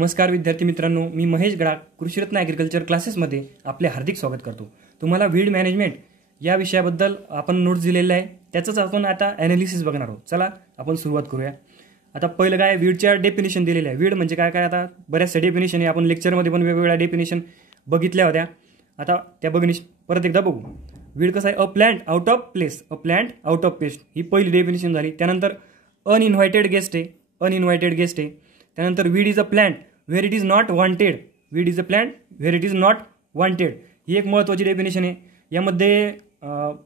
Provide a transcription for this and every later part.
नमस्कार विद्यार्थी मित्रांनो, मी महेश गडाख कृषीरत्न ॲग्रिकल्चर क्लासेसमध्ये आपले हार्दिक स्वागत करतो। तुम्हाला वीड मॅनेजमेंट या विषयाबद्दल आपण नोट्स दिलेले आहे, त्याचंच आपण आता ॲनालिसिस बघणार आहोत। चला आपण सुरुवात करूया। आता पहिलं काय वीडच्या डेफिनेशन दिलेले आहे। वीड म्हणजे काय काय आता बऱ्याचशा डेफिनेशन आहे, आपण लेक्चरमध्ये पण वेगवेगळ्या डेफिनेशन बघितल्या होत्या। आता त्या परत एकदा बघू। वीड कसं आहे, a plant out of place, a plant out of pest, ही पहिली डेफिनेशन झाली। त्यानंतर अनइन्व्हायटेड गेस्ट आहे, अनइन्व्हायटेड गेस्ट आहे। त्यानंतर weed is a plant where it is not wanted, weed is a plant where it is not wanted, ही एक महत्त्वाची डेफिनेशन आहे। यामध्ये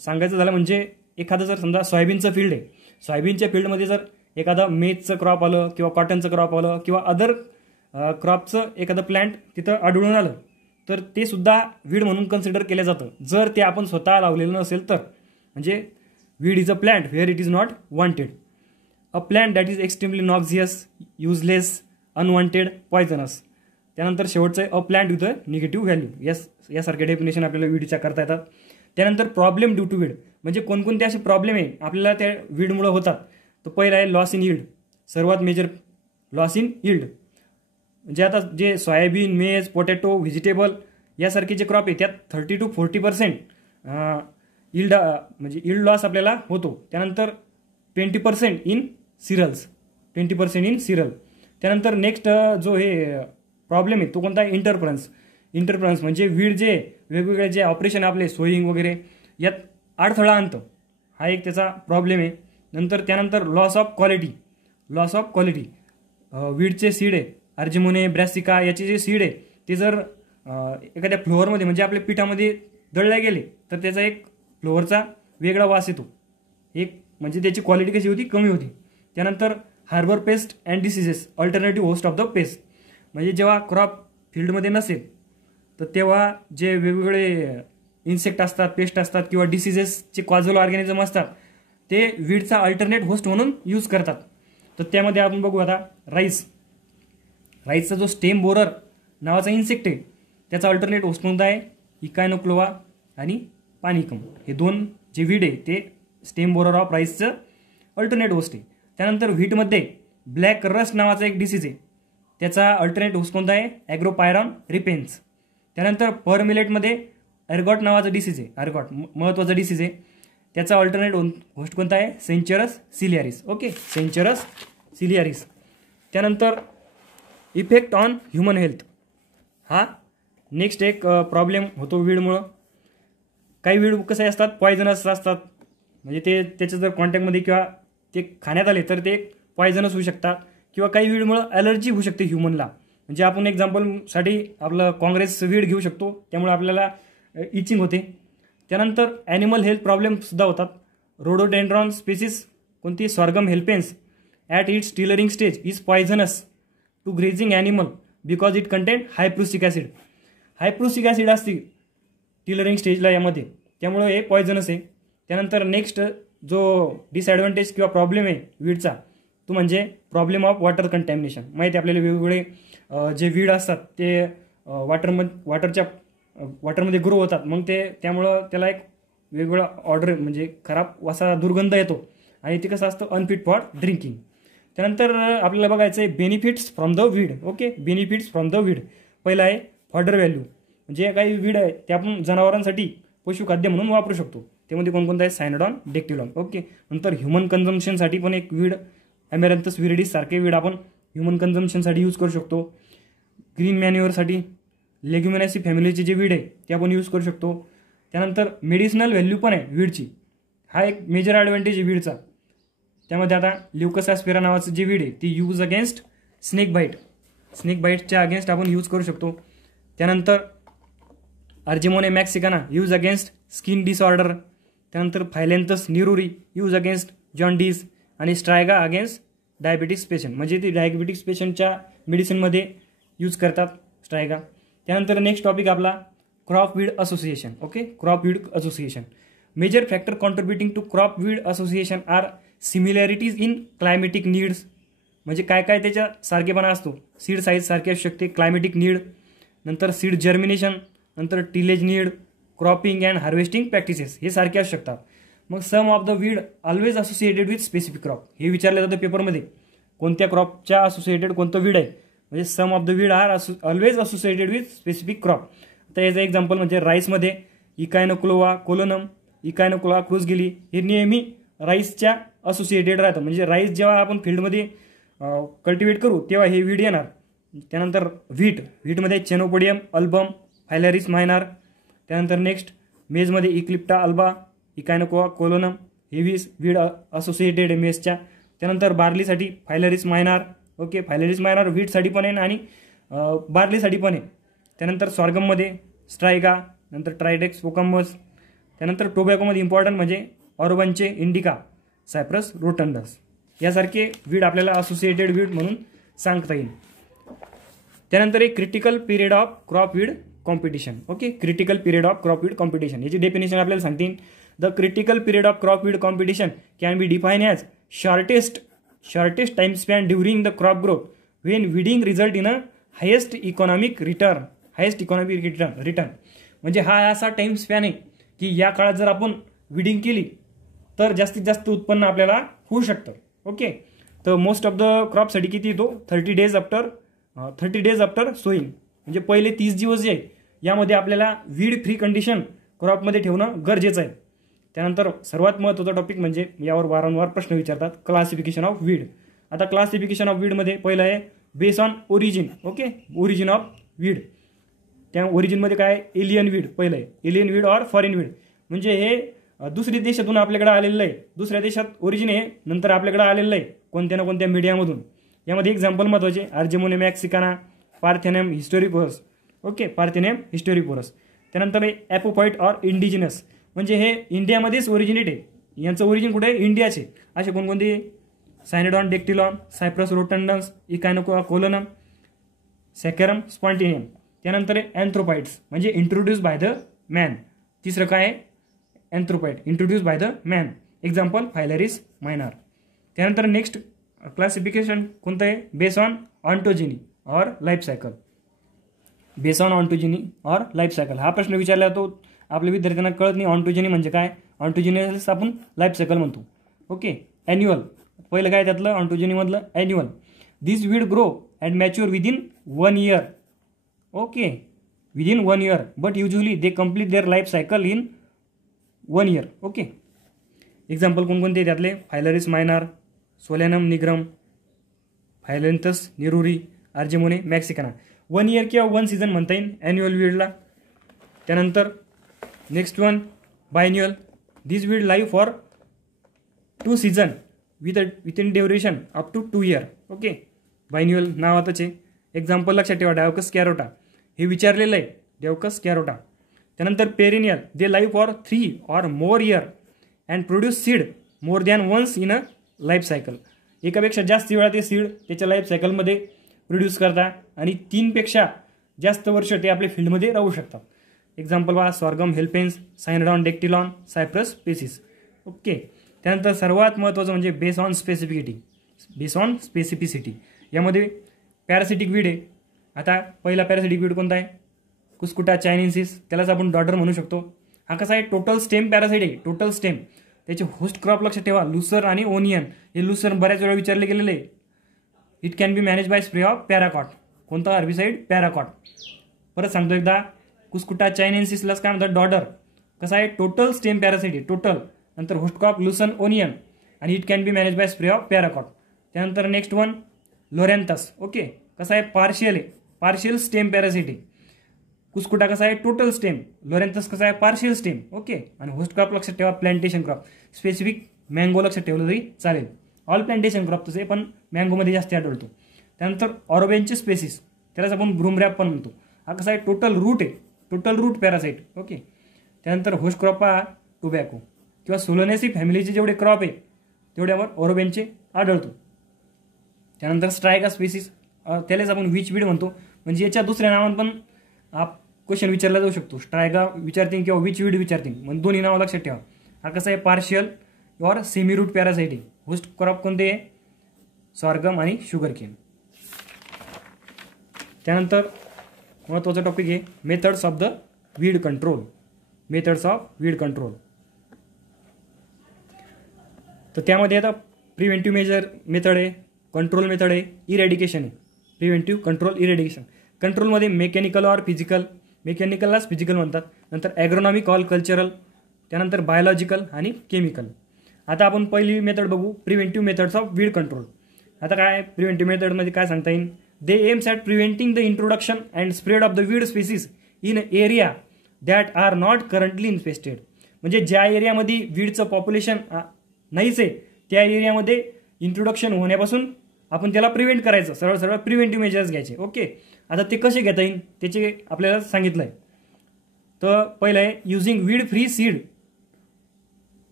सांगायचं झालं म्हणजे एखादं जर समजा सोयाबीनचं फील्ड आहे, सोयाबीनच्या फील्डमध्ये जर एखादा मेजचं क्रॉप आलं किंवा कॉटनचं क्रॉप आलं किंवा अदर क्रॉपचं एखादं प्लांट तिथं आढळून आलं तर ते सुद्धा वीड म्हणून कन्सिडर केलं जातं, जर ते आपण स्वतः लावलेलं नसेल तर। म्हणजे weed is a plant where it is not wanted, a plant that is extremely noxious, useless, unwanted, poisonous. त्यानंतर शेवटचं आहे a plant with a negative value, यासारखे डेफिनेशन आपल्याला वीडच्या करता येतात। त्यानंतर प्रॉब्लेम ड्यू टू वीड, म्हणजे कोणकोणते असे प्रॉब्लेम आहे आपल्याला त्या वीडमुळे होतात। तर पहिला आहे लॉस इन यील्ड, सर्वात मेजर लॉस इन यील्ड। म्हणजे आता जे सोयाबीन, मेज, पोटॅटो, व्हेजिटेबल यासारखे जे क्रॉप आहे त्यात 30 to 40% यील्ड म्हणजे यील्ड लॉस आपल्याला होतो। त्यानंतर 20% इन सिरल्स, 20% इन सिरल। त्यानंतर नेक्स्ट जो हे प्रॉब्लेम आहे तो कोणता आहे, इंटरफरन्स। इंटरफरन्स म्हणजे वीड जे वेगवेगळे जे ऑपरेशन आपले सोईंग वगैरे यात अडथळा आणतं, हा एक त्याचा प्रॉब्लेम आहे। त्यानंतर loss of quality, loss of quality, वीडचे सीड आहे आर्जिमोने, ब्रॅसिका याचे जे सीड आहे ते जर एखाद्या फ्लोअरमध्ये म्हणजे आपल्या पिठामध्ये दळले गेले तर त्याचा एक फ्लोअरचा वेगळा वास येतो, एक म्हणजे त्याची क्वालिटी कशी होती, कमी होती। त्यानंतर harbour pest and diseases, alternative host of the pest, म्हणजे जेव्हा क्रॉप फील्डमध्ये नसेल तर तेव्हा जे वेगवेगळे इन्सेक्ट असतात, पेस्ट असतात किंवा डिसीजेसचे कॉझल ऑर्गॅनिझम असतात ते वीडचा अल्टरनेट होस्ट म्हणून यूज करतात। तर त्यामध्ये आपण बघू आता राईस, राईसचा जो स्टेम बोरर नावाचा इन्सेक्ट आहे त्याचा अल्टरनेट होस्ट कोणता आहे, इकायनोक्लोवा आणि पानिकम, हे दोन जे वीड आहे ते स्टेम बोरर ऑफ राईसचं अल्टरनेट होस्ट आहे। त्यानंतर व्हीटमध्ये ब्लॅक रस्ट नावाचा एक डिसीज आहे, त्याचा अल्टरनेट होस्ट कोणता आहे, ॲग्रोपायरॉन रिपेन्स। त्यानंतर पर मिलेटमध्ये एर्गॉट नावाचा डिसीज आहे, एर्गॉट महत्त्वाचा डिसीज आहे, त्याचा अल्टरनेट होस्ट कोणता आहे, सेंचरस सिलियारिस। ओके, सेंचरस सिलियारिस। त्यानंतर इफेक्ट ऑन ह्युमन हेल्थ, हा नेक्स्ट एक प्रॉब्लेम होतो वीडमुळं। काही वीड कसे असतात, पॉयझनस असतात, म्हणजे ते त्याच्या जर कॉन्टॅक्टमध्ये किंवा ते खाण्यात आले तर ते पॉयझनस होऊ शकतात किंवा काही वीडमुळं ॲलर्जी होऊ शकते ह्युमनला। म्हणजे आपण एक्झाम्पलसाठी आपलं काँग्रेस वीड घेऊ शकतो, त्यामुळे आपल्याला इचिंग होते। त्यानंतर ॲनिमल हेल्थ प्रॉब्लेमसुद्धा होतात। रोडोडेंड्रॉन स्पेसिस कोणती, sorghum halepense at its tillering stage is poisonous to grazing animal because it content hyprussic acid, hyprussic acid असते टिलरिंग स्टेजला यामध्ये, त्यामुळे हे पॉयझनस आहे। त्यानंतर नेक्स्ट जो डिसॲडव्हान्टेज किंवा प्रॉब्लेम आहे वीडचा तो म्हणजे प्रॉब्लेम ऑफ वॉटर कंटॅमिनेशन। माहिती आपल्याला वेगवेगळे जे वीड असतात ते वॉटरमध्ये ग्रो होतात, मग ते त्यामुळं त्याला एक वेगवेगळा ऑर्डर म्हणजे खराब असा दुर्गंध येतो आणि ते कसं असतं, अनफिट फॉर ड्रिंकिंग। त्यानंतर आपल्याला बघायचं आहे benefits from the weed. Okay, benefits from the weed, पहिला आहे फॉडर व्हॅल्यू, म्हणजे काही वीड आहे ते आपण जनावरांसाठी पशुखाद्य म्हणून वापरू शकतो, त्यामध्ये कोणकोणतं आहे, सायनोडॉन, डेक्टिलॉन। ओके, नंतर ह्युमन कन्झम्पशनसाठी पण एक वीड ॲमेरॅन्थस विरिडिस सारखे वीड आपण ह्युमन कन्झम्पशनसाठी यूज करू शकतो। ग्रीन मॅन्युअरसाठी लेग्युमिनेसी फॅमिलीची जे वीड आहे ते आपण यूज करू शकतो। त्यानंतर मेडिसिनल व्हॅल्यू पण आहे वीडची, हा एक मेजर ॲडव्हान्टेज आहे वीडचा। त्यामध्ये आता ल्युकस ॲस्पेरा नावाचं जे वीड आहे ती use against snake bite, snake बाईटच्या अगेन्स्ट आपण यूज करू शकतो। त्यानंतर Argemone mexicana use against skin disorder. त्यानंतर Phyllanthus niruri use against jaundice आणि स्ट्रायगा अगेन्स्ट डायबिटिक्स पेशंट, म्हणजे ती डायबिटिक्स पेशंटच्या मेडिसिनमध्ये यूज करतात स्ट्रायगा। त्यानंतर नेक्स्ट टॉपिक आपला crop weed association. Okay, crop weed association, major factor contributing to crop weed association are similarities in climatic needs, म्हणजे काय काय त्याच्या सारखेपणा असतो, सीड साईज सारखी असू शकते, क्लायमेटिक नीड, नंतर सीड जर्मिनेशन, नंतर tillage need, cropping and harvesting practices हे सारखे असू शकतात। मग some of the weed always associated with specific crop, हे विचारलं जातं पेपरमध्ये, कोणत्या क्रॉपच्या असोसिएटेड कोणतं वीड आहे, म्हणजे some of the weed are always associated with specific crop. तर याचं एक्झाम्पल म्हणजे राईसमध्ये इकायनोक्लोवा कोलोनम, इकायनोक्लोवा क्रुझगिली हे नेहमी राईसच्या असोसिएटेड राहतं. म्हणजे राईस जेव्हा आपण फील्डमध्ये कल्टिवेट करू तेव्हा हे वीड येणार. त्यानंतर व्हीटमध्ये चेनोपोडियम अल्बम, फायलॅरिस मायनर. त्यानंतर नेक्स्ट मेजमध्ये इक्लिप्टा अल्बा, इकायनोक्लोवा कोलोनम हे वीड असोसिएटेड आहे मेजच्या. त्यानंतर बार्लीसाठी फायलॅरिस मायनर. ओके, फायलॅरिस मायनर व्हीटसाठी पण आहे आणि बार्लीसाठी पण आहे. त्यानंतर सॉर्गममध्ये स्ट्रायगा, नंतर ट्रायडेक्स पोकम्बस. त्यानंतर टोबॅकोमध्ये इम्पॉर्टंट म्हणजे ऑर्बनचे इंडिका, सायप्रस रोटंडस यासारखे वीड आपल्याला असोसिएटेड वीड म्हणून सांगता येईल. त्यानंतर एक critical period of crop weed competition. Okay, critical period of crop weed competition याची डेफिनेशन आपल्याला सांगतील. The critical period of crop weed competition can be define as shortest time span during the crop growth when weeding result in a highest economic return. म्हणजे हा असा time span आहे की या काळात जर आपण विडिंग केली तर जास्तीत जास्त उत्पन्न आपल्याला होऊ शकतं. ओके, तर मोस्ट ऑफ द क्रॉपसाठी किती येतो 30 days आफ्टर सोईंग. म्हणजे पहिले 30 दिवस जे आहे यामध्ये आपल्याला वीड फ्री कंडिशन क्रॉपमध्ये ठेवणं गरजेचं आहे. त्यानंतर सर्वात महत्त्वाचा टॉपिक म्हणजे यावर वारंवार प्रश्न विचारतात, क्लासिफिकेशन ऑफ वीड. आता क्लासिफिकेशन ऑफ वीडमध्ये पहिलं आहे base on origin. Okay, origin of weed. त्या ओरिजिनमध्ये काय एलियन वीड पहिलं आहे, alien weed or foreign weed. म्हणजे हे दुसऱ्या देशातून आपल्याकडे आलेलं आहे, दुसऱ्या देशात ओरिजिन आहे, नंतर आपल्याकडे आलेलं आहे कोणत्या ना कोणत्या मीडियामधून. यामध्ये एक्झाम्पल महत्त्वाचे Argemonium mexicana, Parthenium hysterophorus. Okay, Parthenium hysterophorus. त्यानंतर ॲपोफाइट ऑर इंडिजिनस म्हणजे हे इंडियामध्येच ओरिजिनेट आहे, यांचं ओरिजिन कुठे आहे इंडियाचे. असे कोणकोणते सायनेडॉन डेक्टिलॉन, सायप्रस रोटंडन्स, इकायनोक्लोवा कोलोनम, सॅकरम स्पॉन्टिनियम. त्यानंतर अँथ्रोपाइट्स म्हणजे इंट्रोड्यूस बाय द मॅन. तिसरं काय आहे anthropophyte introduced by the man. Example Phalaris minor. त्यानंतर नेक्स्ट क्लासिफिकेशन कोणतं आहे base on ontogeny or life cycle. Base on ontogeny or life cycle हा प्रश्न विचारला तो आपल्या विद्यार्थ्यांना कळत नाही. ऑन्टोजिनी म्हणजे काय, ऑन्टोजिनीस आपण लाईफ सायकल म्हणतो. ओके, ॲन्युअल पहिलं काय त्यातलं ऑन्टोजिनीमधलं annual. This weed grow and mature within 1 year. Okay, within 1 year but usually they complete their life cycle in 1 year. Okay, example कोणकोणते त्यातले Phalaris minor, Solanum nigrum, Phyllanthus niruri, Argemone mexicana. 1 year किंवा 1 season म्हणता येईल annual वीडला. त्यानंतर next one biannual. This weed live for 2 seasons within duration up to 2 years. Okay, biannual नावातच आहे. Example लक्षात ठेवा डायोकस कॅरोटा हे विचारलेलं आहे, डायोकस कॅरोटा. त्यानंतर perennial they live for 3 or more years and produce seed more than once in a life cycle. एकापेक्षा जास्त वेळा ते सीड त्याच्या लाईफ सायकलमध्ये प्रोड्यूस करतात आणि 3 पेक्षा जास्त वर्ष ते आपल्या फील्डमध्ये राहू शकतात. एक्झाम्पल पहा सॉर्गम हेल्पेन्स, सायनेडॉन डेक्टिलॉन, सायप्रस पेसिस. ओके, त्यानंतर सर्वात महत्त्वाचं म्हणजे बेस ऑन स्पेसिफिसिटी. यामध्ये पॅरासिटिक वीड आहे. आता पहिला पॅरासिटिक वीड कोणता आहे कुस्कुटा चायनेन्सिस, त्यालाच आपण डॉटर म्हणू शकतो. हा कसा आहे टोटल स्टेम पॅरासाइट आहे, टोटल स्टेम. त्याचे होस्ट क्रॉप लक्षात ठेवा लुसर आणि ओनियन. हे लुसर बऱ्याच वेळा विचारले गेलेले आहे. It can be manage by spray of paraquat. कोणता हर्बिसाइड पॅराकॉट. परत सांगतो एकदा कुस्कुटा चायनेन्सिसलाच काय म्हणतात डॉटर. कसा आहे टोटल स्टेम पॅरासाइट आहे टोटल. नंतर होस्ट क्रॉप लुसन ओनियन आणि it can be manage by spray of paraquat. त्यानंतर नेक्स्ट वन लोरॅन्थस. ओके, कसा आहे पार्शियल स्टेम पॅरासाइट आहे. कुस्कुटा कसा आहे टोटल स्टेम, लोरॅन्थस कसा आहे पार्शियल स्टेम. ओके, आणि होस्ट क्रॉप लक्षात ठेवा प्लांटेशन क्रॉप. स्पेसिफिक मँगो लक्षात ठेवलं तरी चालेल. ऑल प्लांटेशन क्रॉप तसे पण मँगोमध्ये जास्त आढळतो. त्यानंतर ऑरोबेनचे स्पेसिस त्यालाच आपण ब्रूमरॅप पण म्हणतो. हा कसा आहे टोटल रूट आहे, टोटल रूट पॅरासाइट. ओके, त्यानंतर होस्ट क्रॉप हा टोबॅको किंवा सोलोनेसी फॅमिलीचे जेवढे क्रॉप आहे तेवढ्यावर ऑरोबेनचे आढळतो. त्यानंतर स्ट्रायगा स्पेसिस त्यालाच आपण विच वीड म्हणतो. म्हणजे याच्या दुसऱ्या नावानं पण क्वेश्चन विचारला जाऊ शकतो. स्ट्रायगा विचारतील किंवा विच वीड विचारतील, म्हणजे दोन्ही नावं लक्षात ठेवा. हा कसा आहे पार्शियल और सेमी रूट पॅरासाइट आहे. होस्ट क्रॉप कोणते आहे सॉर्गम आणि शुगर केन. त्यानंतर महत्त्वाचा टॉपिक आहे methods of the weed control. तर त्यामध्ये आता प्रिव्हेंटिव्ह मेथड आहे, कंट्रोल मेथड आहे, इरॅडिकेशन आहे. Preventive control eradication. कंट्रोलमध्ये मेकॅनिकल ऑर फिजिकल, मेकॅनिकललाच फिजिकल म्हणतात, नंतर ॲग्रोनॉमिक ऑर कल्चरल, त्यानंतर बायोलॉजिकल आणि केमिकल. आता आपण पहिली मेथड बघू, preventive methods of weed control. आता काय प्रिव्हेंटिव्ह मेथडमध्ये काय सांगता येईल, they aims at preventing the introduction and spread of the weed species in area that R not currently infested. म्हणजे ज्या एरियामध्ये वीडचं पॉप्युलेशन नाहीच आहे त्या एरियामध्ये इंट्रोडक्शन होण्यापासून आपण त्याला प्रिव्हेंट करायचं, सरळ सरळ प्रिव्हेंटिव्ह मेजर्स घ्यायचे. ओके, आता ते कसे घेता येईल त्याचे आपल्याला सांगितलं आहे. तर पहिलं आहे using weed free seed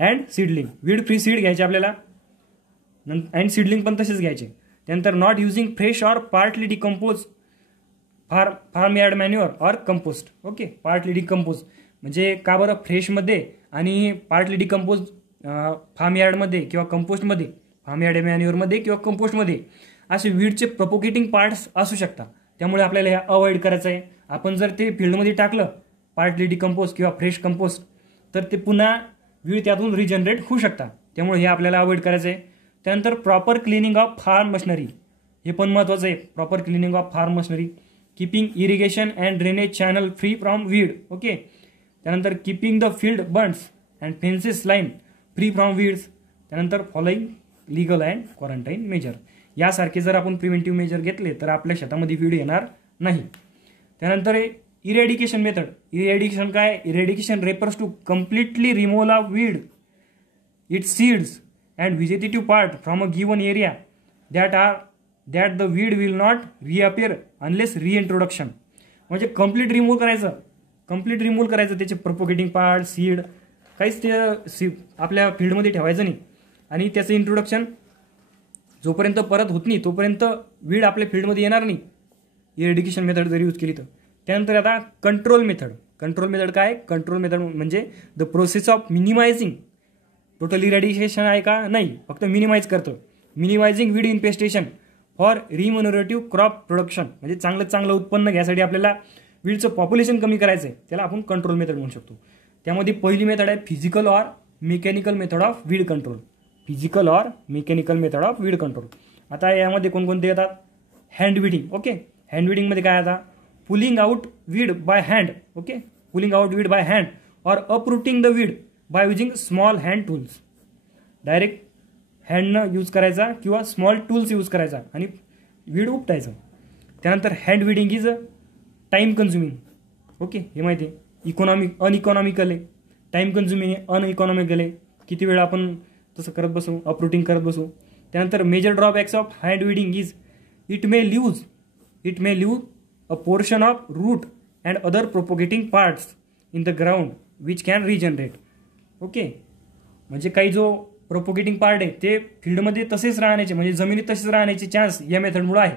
and seedling. Weed free seed घ्यायचे आपल्याला अँड सीडलिंग पण तसेच घ्यायचे. त्यानंतर not using fresh or partly decompose farm yard manure or compost. Okay, partly decompose म्हणजे का बरं फ्रेशमध्ये आणि पार्टली डिकम्पोज फार्म यार्डमध्ये किंवा कंपोस्टमध्ये, फार्म यार्ड मॅन्युअरमध्ये किंवा कंपोस्टमध्ये असे वीडचे प्रपोगेटिंग पार्ट्स असू शकतात. त्यामुळे आपल्याला हे अवॉइड करायचं आहे. आपण जर ते फील्डमध्ये टाकलं पार्टली डिकम्पोज किंवा फ्रेश कंपोस्ट तर ते पुन्हा वीड त्यातून रिजनरेट होऊ शकतात. त्यामुळे हे आपल्याला अवॉइड करायचं आहे. त्यानंतर proper cleaning of farm machinery, हे पण महत्त्वाचं आहे. Proper cleaning of farm machinery, keeping irrigation and drainage channel free from weed. Okay, त्यानंतर keeping the field bunds and fences line free from weeds. त्यानंतर following legal and quarantine measure. यासारखे जर आपण preventive major घेतले तर आपल्या शेतामध्ये weed येणार नाही. त्यानंतर इरेडिकेशन मेथड. इरेडिकेशन काय, eradication refers to completely removal of weed, its seeds and vegetative part from a given area that the weed will not reappear unless reintroduction. म्हणजे कम्प्लीट रिमूव्ह करायचं त्याचे प्रोपोगेटिंग पार्ट, सीड काहीच ते आपल्या फील्डमध्ये ठेवायचं नाही. आणि त्याचं इंट्रोडक्शन जोपर्यंत परत होत नाही तोपर्यंत वीड आपल्या फील्डमध्ये येणार नाही, इरेडिकेशन मेथड जर यूज केली तर. त्यानंतर आता कंट्रोल मेथड. कंट्रोल मेथड काय, कंट्रोल मेथड म्हणजे the process of minimizing. Total eradication आहे का, नाही, फक्त मिनिमाइज करतं. Minimizing weed infestation for remunerative crop production. म्हणजे चांगलं उत्पन्न घ्यायसाठी आपल्याला वीडचं पॉप्युलेशन कमी करायचं आहे, त्याला आपण कंट्रोल मेथड म्हणू शकतो. त्यामध्ये पहिली मेथड आहे physical or mechanical method of weed control. Physical or mechanical method of weed control. आता यामध्ये कोणकोणते येतात, हँड विडिंग. ओके, हँड विडिंगमध्ये काय आता, pulling out weed by hand. Okay, pulling out weed by hand or uprooting the weed by using small hand tools. Direct हँडनं use करायचा किंवा स्मॉल टूल्स यूज करायचा आणि वीड उपटायचं. त्यानंतर hand weeding is time consuming. Okay, हे माहिती आहे, अनइकॉनॉमिकल आहे, टाईम कन्झ्युमिंग आहे, अनइकॉनॉमिकल आहे. किती वेळ आपण तसं करत बसू, अपरूटिंग करत बसू. त्यानंतर major drawbacks of hand weeding is it may lose a portion of root and other propagating parts in the ground which can regenerate. Okay, म्हणजे काही जो प्रोपोगेटिंग पार्ट आहे ते फील्डमध्ये तसेच राहण्याचे, म्हणजे जमिनीत तसेच राहण्याचे चान्स या मेथडमुळे आहे.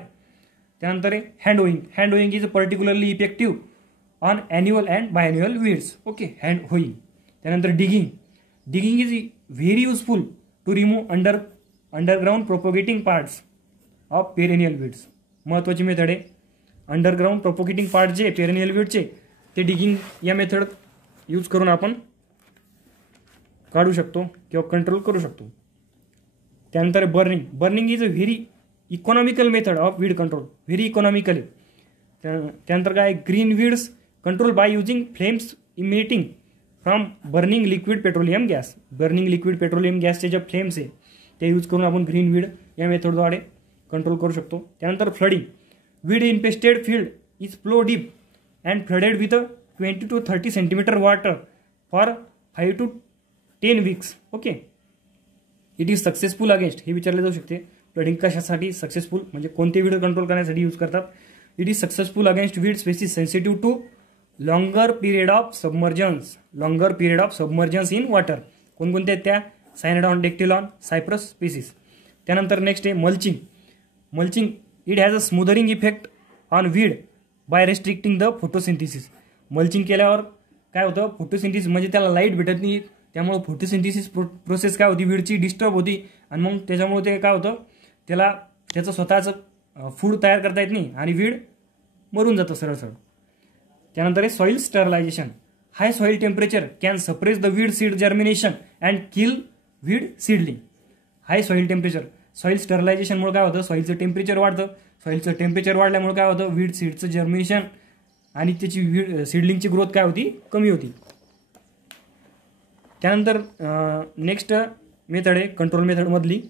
त्यानंतर hand hoeing is particularly effective on annual and biannual weeds. Okay, hand hoeing. त्यानंतर digging is very useful to remove underground propagating parts of perennial weeds. महत्त्वाची मेथड आहे. अंडरग्राउंड प्रोपोगेटिंग पार्ट जे पेरेनियल वीडचे ते डिगिंग या method use करून आपण काढू शकतो किंवा कंट्रोल करू शकतो. त्यानंतर burning is a very economical method of weed control. Very economical आहे. त्यानंतर काय, green weeds control by using flames emitting from burning liquid petroleum gas. Burning liquid petroleum गॅसचे जे फ्लेम्स आहे ते यूज करून आपण ग्रीन वीड या मेथडद्वारे कंट्रोल करू शकतो. त्यानंतर flooding. Weed infested field is flow deep and flooded with 20 to 30 centimetre water for 5 to 10 weeks. Okay, it is successful against. हे विचारले जाऊ शकते, फ्लडिंग कशासाठी सक्सेसफुल, म्हणजे कोणते वीड कंट्रोल करण्यासाठी यूज करतात. It is successful against weed species sensitive to longer period of submergence in water. कोणकोणत्या आहेत त्या, सायनॅडॉन, डेक्टिलॉन, सायप्रस स्पेसिस. त्यानंतर नेक्स्ट आहे mulching. It has a smothering effect on weed by restricting the photosynthesis. Mulching केल्यावर काय होतं, फोटोसिंथिसिस म्हणजे त्याला लाईट भेटत नाही, त्यामुळे फोटोसिंथिसिस प्रोसेस काय होती, वीडची डिस्टर्ब होती आणि मग त्याच्यामुळे ते काय होतं, त्याला त्याचं स्वतःचं फूड तयार करता येत नाही आणि वीड मरून जातं सरळ. त्यानंतर आहे soil sterilization. High soil temperature can suppress the weed seed germination and kill weed seedling. High soil temperature, soil स्टरलायझेशनमुळे काय होतं, सॉइलचं टेम्परेचर वाढतं, सॉईलचं टेम्परेचर वाढल्यामुळे काय होतं, वीड सीडचं जर्मिनेशन आणि त्याची सीडलिंगची ग्रोथ काय होती, कमी होती. त्यानंतर नेक्स्ट मेथड आहे कंट्रोल मेथडमधली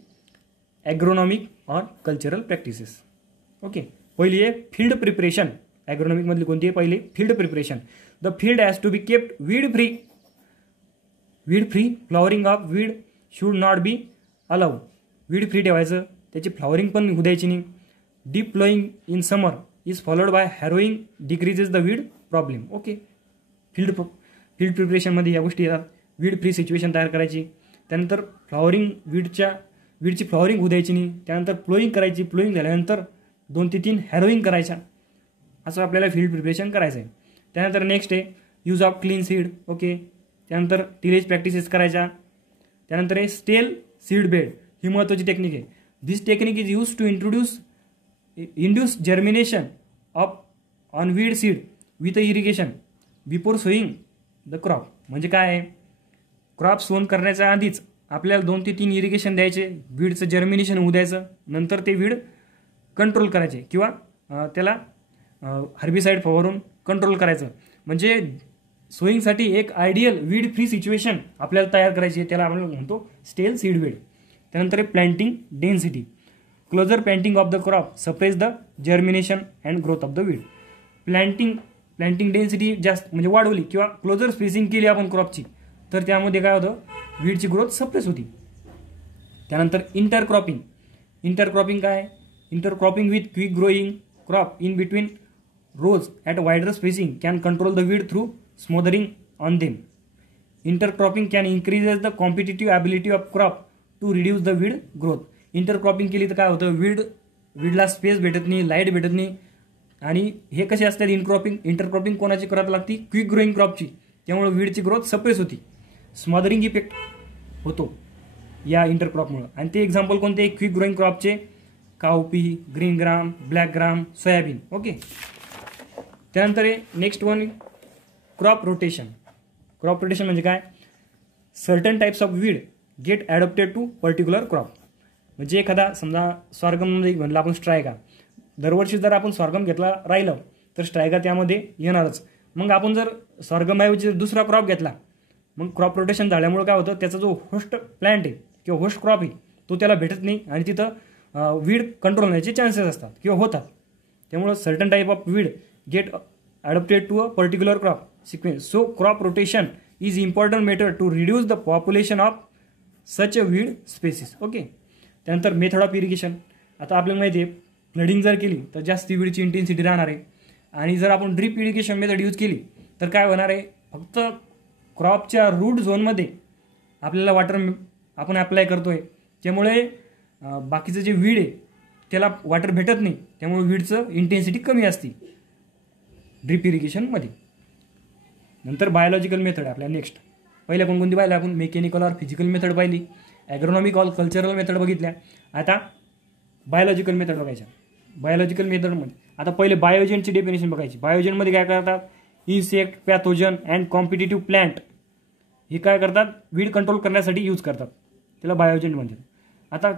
agronomic or cultural practices. Okay, पहिली आहे फील्ड प्रिपरेशन. ॲग्रोनॉमिकमधली कोणती आहे, पहिली field preparation. The field has to be kept weed free. Flowering of weed should not be allowed. Weed free ठेवायचं, त्याची फ्लॉवरिंग पण होऊ द्यायची नाही. Deep ploughing in summer is followed by harrowing decreases the weed problem. Okay, field प्रिपरेशनमध्ये या गोष्टी येतात. वीड फ्री सिच्युएशन तयार करायची, त्यानंतर फ्लॉवरिंग वीडची फ्लॉवरिंग होऊ द्यायची नाही, त्यानंतर प्लोईंग करायची, प्लोईंग झाल्यानंतर 2 ते 3 हॅरोईंग करायच्या. असं आपल्याला फील्ड प्रिपरेशन करायचं आहे. त्यानंतर नेक्स्ट आहे use of clean seed. Okay, त्यानंतर टिलेज प्रॅक्टिसेस करायच्या. त्यानंतर आहे स्टेल सीड बेड. ही महत्त्वाची टेक्निक आहे. This technique is use to induce germination on weed seed with irrigation before sowing the crop. म्हणजे काय आहे, क्रॉप सोन करण्याच्या आधीच आपल्याला 2 ते 3 इरिगेशन द्यायचे, वीडचं जर्मिनेशन होऊ द्यायचं, नंतर ते वीड कंट्रोल करायचे किंवा त्याला हर्बिसाईड फवारून कंट्रोल करायचं. म्हणजे सोईंगसाठी एक आयडियल वीड फ्री सिच्युएशन आपल्याला तयार करायची आहे, त्याला आपण म्हणतो स्टेल सीड बेड. त्यानंतर planting density. Closer planting of the crop suppress the germination and growth of the weed. Planting density जास्त म्हणजे वाढवली किंवा क्लोजर स्पेसिंग केली आपण क्रॉपची, तर त्यामध्ये काय होतं, वीडची ग्रोथ सप्रेस होती. त्यानंतर इंटरक्रॉपिंग काय आहे, intercropping with quick growing crop in between rows at wider spacing can control the weed through smothering on them. Intercropping can increases the competitive ability of crop to reduce the weed growth. Intercropping केली तर काय होतं, वीडला space भेटत नाही, light भेटत नाही. आणि हे कसे असतात इंटरक्रॉपिंग कोणाची करायला लागती, क्विक ग्रोईंग क्रॉपची, त्यामुळे वीडची ग्रोथ सप्रेस होती. स्मॉदरिंग इफेक्ट होतो या इंटरक्रॉपमुळे. आणि ते एक्झाम्पल कोणते, क्विक ग्रोईंग क्रॉपचे cowpea, green gram, black gram, soybean. Okay, त्यानंतर next one crop rotation. Crop rotation म्हणजे काय, certain types of weed get adapted to particular crop. म्हणजे एखादा समजा सॉर्गममध्ये म्हणलं आपण स्ट्रायगा, दरवर्षी जर आपण सॉर्गम घेतला राहिलं तर स्ट्रायगा त्यामध्ये येणारच. मग आपण जर सॉर्गमऐवजी दुसरा क्रॉप घेतला, मग क्रॉप रोटेशन झाल्यामुळे काय होतं, त्याचा जो होस्ट प्लांट आहे किंवा होस्ट क्रॉप आहे तो त्याला भेटत नाही आणि तिथं वीड कंट्रोल होण्याचे चान्सेस असतात किंवा होतात. त्यामुळे certain type of weed get adapted to a particular crop sequence. So crop rotation is important method to reduce the population of such a weed species. Okay, त्यानंतर मेथड ऑफ इरिगेशन. आता आपल्याला माहिती आहे flooding जर केली तर जास्त वीडची intensity राहणार आहे, आणि जर आपण ड्रीप इरिगेशन मेथड यूज केली तर काय होणार आहे, फक्त क्रॉपच्या रूट झोनमध्ये आपल्याला वॉटर आपण अप्लाय करतोय, त्यामुळे बाकीचं जे वीड आहे त्याला वॉटर भेटत नाही, त्यामुळे वीडचं इंटेन्सिटी कमी असते ड्रीप इरिगेशनमध्ये. नंतर बायोलॉजिकल मेथड आपल्या नेक्स्ट. पहिल्या कोणकोणती पाहिलं आपण, मेकॅनिकल ऑर फिजिकल मेथड पाहिली, ॲग्रोनॉमिक ऑर कल्चरल मेथड बघितल्या. आता बायोलॉजिकल मेथड बघायच्या. बायोलॉजिकल मेथडमध्ये आता पहिले बायोजेंटची डेफिनेशन बघायची. बायोजेनमध्ये काय करतात, insect, pathogen and competitive plant हे काय करतात, वीड कंट्रोल करण्यासाठी यूज करतात, त्याला बायोजेंट म्हणतात. आता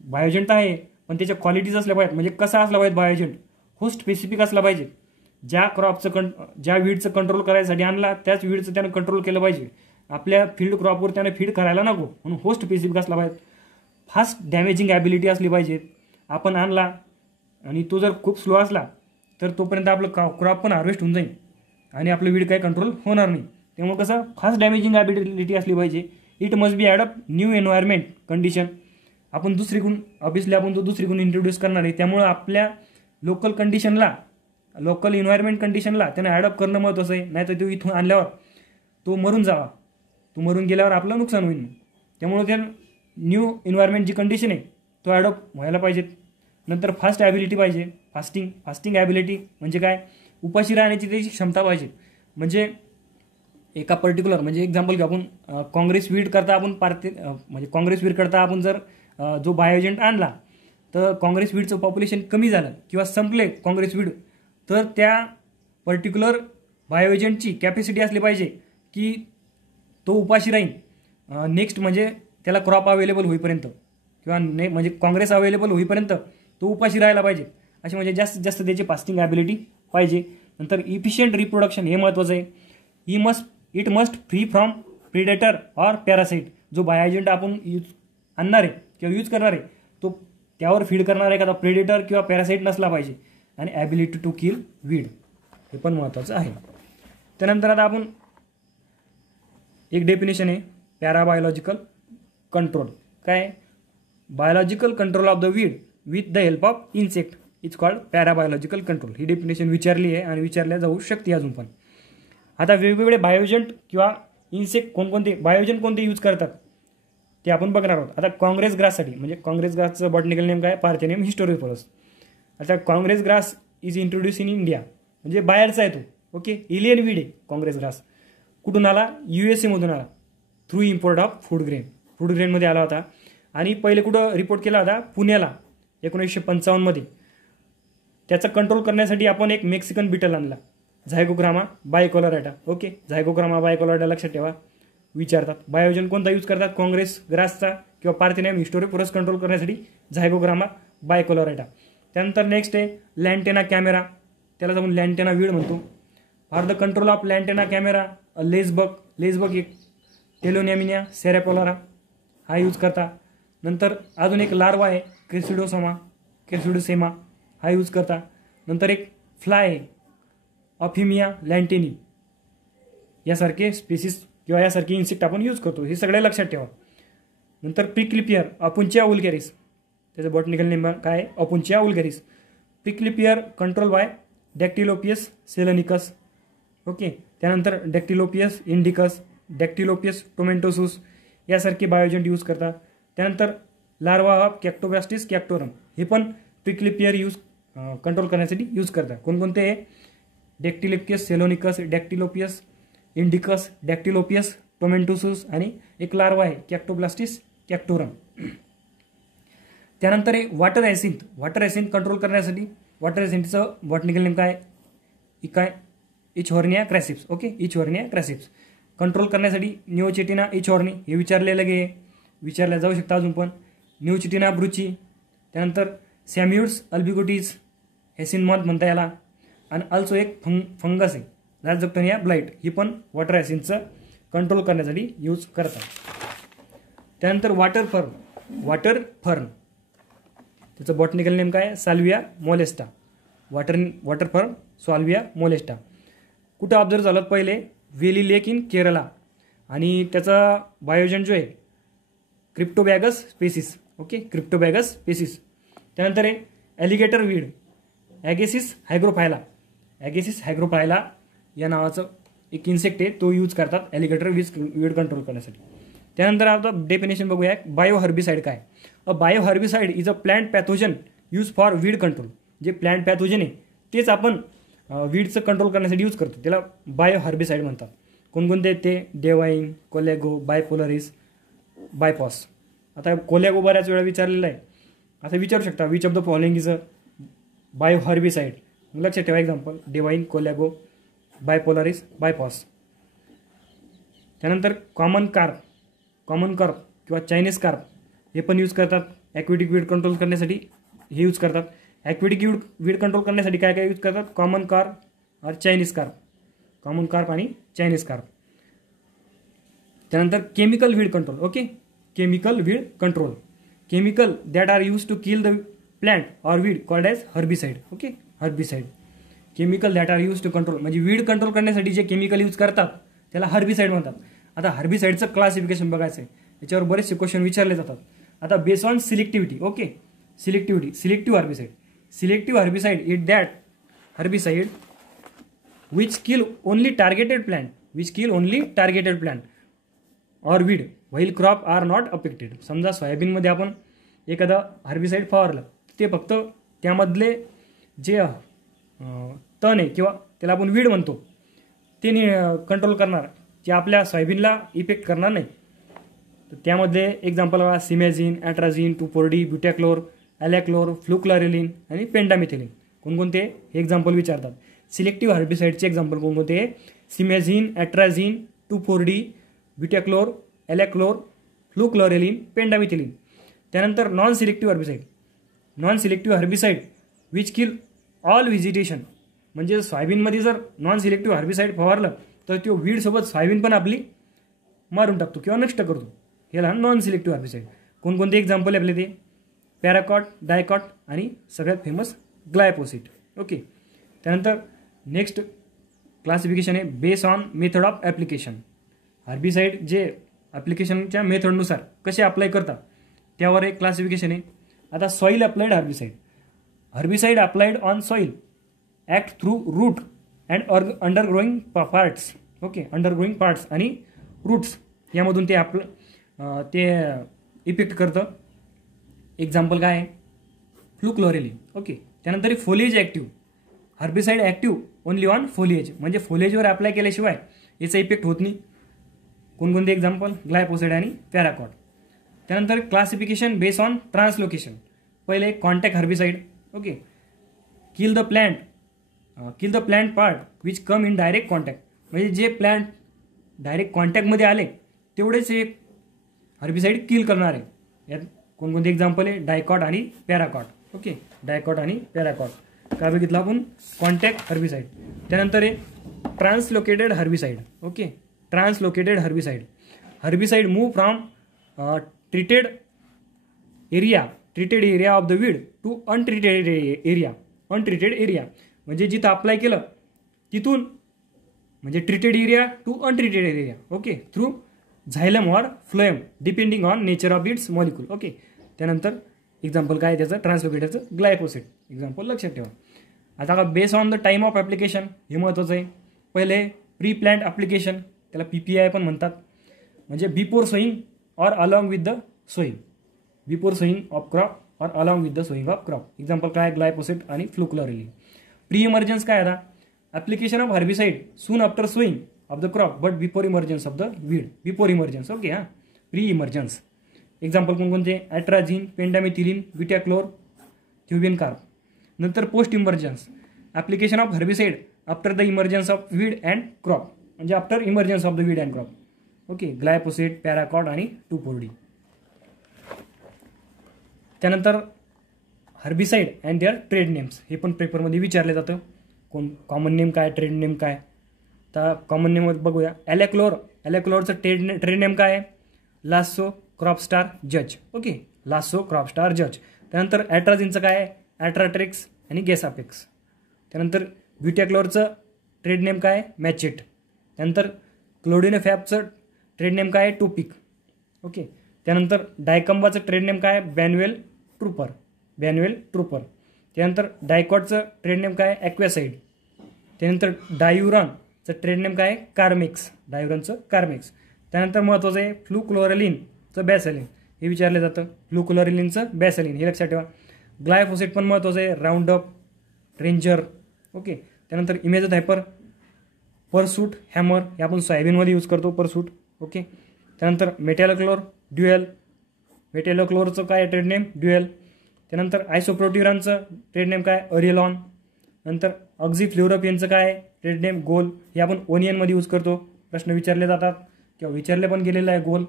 बायोजेंट आहे पण त्याच्या क्वालिटीज असल्या पाहिजेत, म्हणजे कसा असला पाहिजे बायोजेंट, होस्ट स्पेसिफिक असला पाहिजे. ज्या क्रॉपचं ज्या वीडचं कंट्रोल करायसाठी आणला त्याच वीडचं त्यानं कंट्रोल केलं पाहिजे. आपल्या फील्ड क्रॉपवर त्याने फीड करायला नको म्हणून होस्ट स्पेसिफिक असला पाहिजे. फास्ट डॅमेजिंग ॲबिलिटी असली पाहिजे. आपण आणला आणि तो जर खूप स्लो असला तर तोपर्यंत आपलं क्रॉप पण हार्वेस्ट होऊन जाईल आणि आपलं वीड काही कंट्रोल होणार नाही. त्यामुळे कसं फास्ट डॅमेजिंग ॲबिलिटी असली पाहिजे. It must be adopt new environment condition. आपण दुसरीकडून ऑब्विसली आपण तो दुसरीकडून इंट्रोड्यूस करणार आहे, त्यामुळे आपल्या लोकल कंडिशनला, लोकल एन्व्हायरमेंट कंडिशनला त्यानं ॲडॉप्ट करणं महत्त्वाचं आहे. नाही तर तो इथून आणल्यावर तो मरून जावा, तो मरून गेल्यावर आपलं नुकसान होईल. त्यामुळे त्या न्यू एन्व्हायरमेंट जी कंडिशन आहे तो ॲडॉप्ट व्हायला पाहिजेत. नंतर फास्ट ॲबिलिटी पाहिजे. फास्टिंग ॲबिलिटी म्हणजे काय, उपाशी राहण्याची त्याची क्षमता पाहिजे. म्हणजे एका पर्टिक्युलर म्हणजे एक्झाम्पल घेऊ आपण, काँग्रेस वीड करता आपण म्हणजे काँग्रेस वीड करता आपण जर जो बायोजेंट आणला तर काँग्रेस वीडचं पॉप्युलेशन कमी झालं किंवा संपले काँग्रेस वीड, तर त्या पर्टिक्युलर बायोएजंटची कॅपॅसिटी असली पाहिजे की तो उपाशी राहील नेक्स्ट म्हणजे त्याला क्रॉप अवेलेबल होईपर्यंत किंवा म्हणजे काँग्रेस अवेलेबल होईपर्यंत तो उपाशी राहायला पाहिजे. असे म्हणजे जास्तीत जास्त त्याची फास्टिंग ॲबिलिटी पाहिजे. नंतर इफिशियंट रिप्रोडक्शन हे महत्त्वाचं आहे. It must free from predator or parasite. जो बायोएजंट आपण आणणार आहे किंवा यूज करणार आहे तो त्यावर फीड करणारा एखादा प्रेडेटर किंवा पॅरासाईट नसला पाहिजे. आणि ॲबिलिटी टू किल वीड हे पण महत्त्वाचं आहे. त्यानंतर आता आपण एक डेफिनेशन आहे पॅराबायोलॉजिकल कंट्रोल. काय? Biological control of the weed with the help of insect is called parabiological control. ही डेफिनेशन विचारली आहे आणि विचारल्या जाऊ शकते अजून पण. आता वेगवेगळे बायोएजंट किंवा इन्सेक्ट कोणकोणते बायोएजंट कोणते यूज करतात ते आपण बघणार आहोत. आता काँग्रेस ग्राससाठी म्हणजे काँग्रेस ग्रासचं बॉटनिकल नेम काय? पार्थेनियम हिस्टोरिफोरस. आता Congress grass is introduce in India म्हणजे बाहेरचा आहे तो. ओके, एलियन वीड आहे काँग्रेस ग्रास. कुठून आला? USA मधून आला थ्रू इम्पोर्ट ऑफ फूड ग्रेनमध्ये आला होता. आणि पहिले कुठं रिपोर्ट केला होता? पुण्याला 1955 मध्ये. त्याचा कंट्रोल करण्यासाठी आपण एक मेक्सिकन बिटल आणला झायगोग्रामा बायकोलॉरेटा. ओके, झायगोग्रामा बायकोलॉरेटा लक्षात ठेवा, विचारतात. बायोएजंट कोणता यूज करतात? काँग्रेस ग्रासचा किंवा पार्थेनियम हिस्टोरिफोरस कंट्रोल करण्यासाठी झायगोग्रामा बायकोलॉरेटा. त्यानंतर नेक्स्ट आहे लँटेना कॅमेरा, त्याला आपण लँटेना वीड म्हणतो. For the control of lantana camara lace bug एक टेलोनियामिनिया सेरेपोलारा हा यूज करता. नंतर अजून एक लार्वा आहे क्रेसिडोसेमा हा यूज करता. नंतर एक फ्लाय आहे ऑफिमिया लँटेनी. यासारखे स्पेसिस किंवा यासारखे इन्सेक्ट आपण यूज करतो, हे सगळे लक्षात ठेवा. नंतर प्रिक्लिपियर अपुंचिया वुल्गॅरिस, त्याचं बॉटनिकल नेम काय? अपुंचिया वुल्गॅरिस. प्रिक्लिपियर कंट्रोल बाय डॅक्टिलोपियस सेलनिकस. ओके, त्यानंतर डॅक्टिलोपियस इंडिकस, डॅक्टिलोपियस टोमेंटोसूस यासारखे बायोएजंट यूज करतात. त्यानंतर लार्वा ऑफ कॅक्टोब्लास्टिस कॅक्टोरम हे पण प्रिक्लिपियर कंट्रोल करण्यासाठी यूज करतात. कोणकोणते? डॅक्टिलोपियस सेलोनिकस, डॅक्टिलोपियस इंडिकस, डॅक्टिलोपियस टोमेंटोसूस आणि एक लार्वा आहे कॅक्टोब्लास्टिस कॅक्टोरम. त्यानंतर आहे वॉटर ॲसिंथ कंट्रोल करण्यासाठी वॉटर ॲसिंथचं बॉटनिकल नेम काय? इचहॉर्निया क्रॅसिप्स. ओके, इचहॉर्निया क्रॅसिप्स कंट्रोल करण्यासाठी निओचिटिना इचहॉर्नी हे विचारल्या जाऊ शकता अजून पण. निओचिटिना ब्रुची. त्यानंतर सॅम्युड्स अल्बिगोटीज हेसिनमॉथ म्हणता याला. आणि ऑल्सो एक फंगस आहे राजक्टोनिया ब्लाइट, ही पण वॉटर ॲसिंथचं कंट्रोल करण्यासाठी यूज करतात. त्यानंतर वॉटर फर्न त्याचं बॉटनिकल नेम काय? Salvinia molesta. Water fern Salvinia molesta. कुठं ऑब्झर्व झालं? पहिले वेली लेक इन केरला. आणि त्याचा बायोएजंट जो आहे Cyrtobagous species. Okay, Cyrtobagous species. त्यानंतर आहे ॲलिगेटर वीड ॲगेसिस हायग्रोफायला या नावाचं एक इन्सेक्ट आहे, तो यूज करतात ॲलिगेटर वीड कंट्रोल करण्यासाठी. त्यानंतर आता डेफिनेशन बघूया बायो हर्बिसाइड काय? अ bio herbicide is a plant pathogen use for weed control. जे प्लांट पॅथोजन आहे तेच आपण वीडचं कंट्रोल करण्यासाठी यूज करतो, त्याला बायो हर्बिसाइड म्हणतात. कोणकोणते? ते डेवाईन, कोलॅगो, बायपोलरिस, बायपॉस. आता कोलॅगो बऱ्याच वेळा विचारलेला आहे, आता विचारू शकता which of the following is a bio herbicide. लक्षात ठेवा एक्झाम्पल डेवाईन, कोलॅगो, बायपोलरिस, बायपॉस. त्यानंतर कॉमन कार्प किंवा चायनीज कार्प हे पण यूज करतात ॲक्वेटिक वीड कंट्रोल करण्यासाठी. हे यूज करतात ॲक्वेटिक वीड कंट्रोल करण्यासाठी काय यूज करतात? Common carp or Chinese carp आणि चायनीज कार्प. त्यानंतर chemical weed control. Okay, chemical weed control chemical that are use to kill the plant or weed called as herbicide. Okay, herbicide chemical that are use to control म्हणजे weed control करण्यासाठी जे chemical use करतात त्याला herbicide म्हणतात. आता हर्बिसाइडचं classification बघायचं आहे, याच्यावर बरेचसे क्वेश्चन विचारले जातात. आता base on selectivity. Okay, selective herbicide it that herbicide which kill only targeted plant or weed while crop are not affected. समजा सोयाबीनमध्ये आपण एखादा हर्बिसाइड फवारलं, ते फक्त त्यामधले जे तण आहे किंवा त्याला आपण वीड म्हणतो ते कंट्रोल करणार, जे आपल्या सोयाबीनला इफेक्ट करणार नाही. तर त्यामध्ये एक्झाम्पल बघा सिमॅझिन, ॲट्राझिन, 2,4-D, ब्युटॅक्लोर, ॲलॅक्लोर, फ्लुक्लॉरेलिन आणि पेंडामिथिलिन. कोणकोणते हे एक्झाम्पल विचारतात. सिलेक्टिव्ह हर्बिसाइडचे एक्झाम्पल कोणकोणते? सिमॅझिन, ॲट्राझिन, 2,4-D, ब्युटॅक्लोर, ॲलॅक्लोर, फ्लुक्लॉरेलिन, पेंडामिथिलिन. त्यानंतर non selective herbicide which kill all vegetation. म्हणजे सोयाबीनमध्ये जर नॉन सिलेक्टिव्ह हर्बिसाईड फवारलं तर तो वीडसोबत सोयाबीन पण आपली मारून टाकतो किंवा नष्ट करतो. ह्याला नॉन सिलेक्टिव्ह हर्बिसाईड. कोणकोणते एक्झाम्पल आहे आपले ते? पॅराकॉट, डायकॉट आणि सगळ्यात फेमस ग्लायफोसेट. ओके. त्यानंतर नेक्स्ट क्लासिफिकेशन आहे base on method of application. Herbicide जे ॲप्लिकेशनच्या मेथडनुसार कसे अप्लाय करतात त्यावर एक क्लासिफिकेशन आहे. आता soil applied herbicide. Herbicide applied on soil act through root and undergrowing parts. Okay. Undergrowing parts आणि रूट्स यामधून ते ते इफेक्ट करतं. एक्झाम्पल काय आहे? फ्लुक्लोरेलिन. ओके. त्यानंतर foliage active. Herbicide active only on foliage. म्हणजे फोलिएजवर अप्लाय केल्याशिवाय याचा इफेक्ट होत नाही. कोणकोणते एक्झाम्पल? ग्लायफोसेट आणि पॅराकॉट. त्यानंतर क्लासिफिकेशन बेस ऑन ट्रान्सलोकेशन. पहिले contact herbicide. Okay. Kill the plant part which come in direct contact. म्हणजे जे प्लांट डायरेक्ट कॉन्टॅक्टमध्ये आले तेवढेच एक हर्बिसाईड किल करणार आहे. यात कोणकोणते एक्झाम्पल आहे? डायकॉट आणि पॅराकॉट. ओके. डायकॉट आणि पॅराकॉट. काय बघितलं आपण? Contact herbicide. त्यानंतर आहे translocated herbicide. Okay. Translocated herbicide. Herbicide move from treated area of the weed to untreated area. म्हणजे जिथं अप्लाय केलं तिथून म्हणजे treated area to untreated area. Okay. Through xylem or phloem depending on nature of its molecule. Okay. त्यानंतर example काय त्याचं? ट्रान्सलोकेटरचं glyphosate. Example लक्षात ठेवा. आता का base on the time of application हे महत्त्वाचं आहे. पहिले प्री प्लॅन्ट ॲप्लिकेशन, त्याला PPI पण म्हणतात. म्हणजे before sowing or along with the sowing. Before sowing of crop or along with the sowing of crop. Example काय? ग्लायफोसेट आणि फ्लुक्लोरेलिन. प्री इमर्जन्स काय आता? Application of herbicide soon after sowing of the crop but before emergence of the weed. Before emergence. Okay. हां. Pre emergence. Example कोणकोणते? Atrazine, pendimethalin, butachlor, ह्युबेनकार्ब. नंतर post emergence application of herbicide after the emergence of weed and crop. म्हणजे after emergence of the weed and crop. Okay. Glyphosate, paraquat आणि 2,4-D. त्यानंतर herbicide and their trade names. हे पण पेपरमध्ये विचारले जातं. कॉमन नेम काय, ट्रेड नेम काय? तर कॉमन नेम बघूया. ॲलेक्लोरचं ट्रेड नेम काय आहे? लासो, क्रॉपस्टार, जज. ओके. लासो, क्रॉपस्टार, जज. त्यानंतर ॲट्राझिनचं काय आहे? ॲट्राट्रिक्स आणि गॅसापेक्स. त्यानंतर ब्युटॅक्लोरचं ट्रेड नेम काय आहे? मॅचेट. त्यानंतर क्लोडिनोफॅबचं ट्रेड नेम काय आहे? टोपिक. ओके. त्यानंतर डायकंबाचं ट्रेड नेम काय आहे? बॅन्युएल ट्रूपर. त्यानंतर डायकॉटचं ट्रेड नेम काय आहे? ॲक्वेसाईड. त्यानंतर डायुरॉनचं ट्रेड नेम काय आहे? कार्मेक्स. त्यानंतर महत्त्वाचं आहे फ्लुक्लोरेलिनचं बॅसलिन. हे विचारलं जातं. फ्लुक्लोरेलिनचं बॅसलिन हे लक्षात ठेवा. ग्लायफोसेट पण महत्त्वाचं आहे. Roundup, ranger. ओके. त्यानंतर इमेजोथायपर, परसूट, हॅमर. हे आपण सोयाबीनमध्ये यूज करतो परसूट. ओके. त्यानंतर मेटॅलोक्लोरचं काय ट्रेड नेम? ड्युएल. त्यानंतर आयसोप्रोट्युरॉनचं ट्रेड नेम काय? अरिएलॉन. नंतर ऑक्झिफ्लोरोपियनचं काय ट्रेड नेम? गोल. हे आपण ओनियनमध्ये यूज करतो. प्रश्न विचारले जातात किंवा विचारले पण गेलेलं आहे. गोल.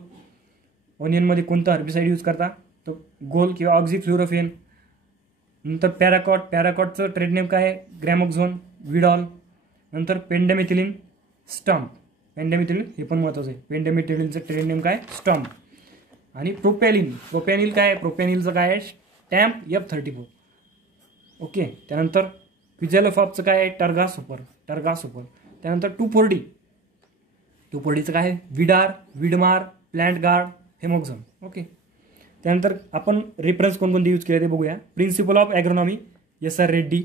ओनियनमध्ये कोणतं हर्बिसाईड यूज करता? तो गोल किंवा ऑक्झिफ्लोरोपियन. नंतर पॅराकॉटचं ट्रेड नेम काय आहे? ग्रॅमोक्झोन, विडॉल. नंतर पेंडामिथिलिन, स्टॉम्प. पेंडामिथिलिन हे पण महत्त्वाचं आहे. पेंडामिथिलिनचं ट्रेड नेम काय? स्टॉम्प. आणि प्रोपॅनिल काय आहे? प्रोपॅनिलचं काय आहे? Stam F34. ओके. त्यानंतर क्विझॅलोफॉपचं काय आहे? Targa super. त्यानंतर 2,4-Dचं काय आहे? विडार, विडमार, प्लॅन्ट गार्ड, हेमोक्झोन. ओके. त्यानंतर आपण रेफरन्स कोणकोणते यूज केले ते बघूया. Principle of agronomy SR Reddy.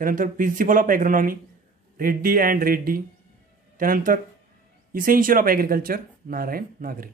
त्यानंतर प्रिन्सिपल ऑफ ॲग्रोनॉमी रेड्डी. त्यानंतर essential of agriculture Narayan Nagare.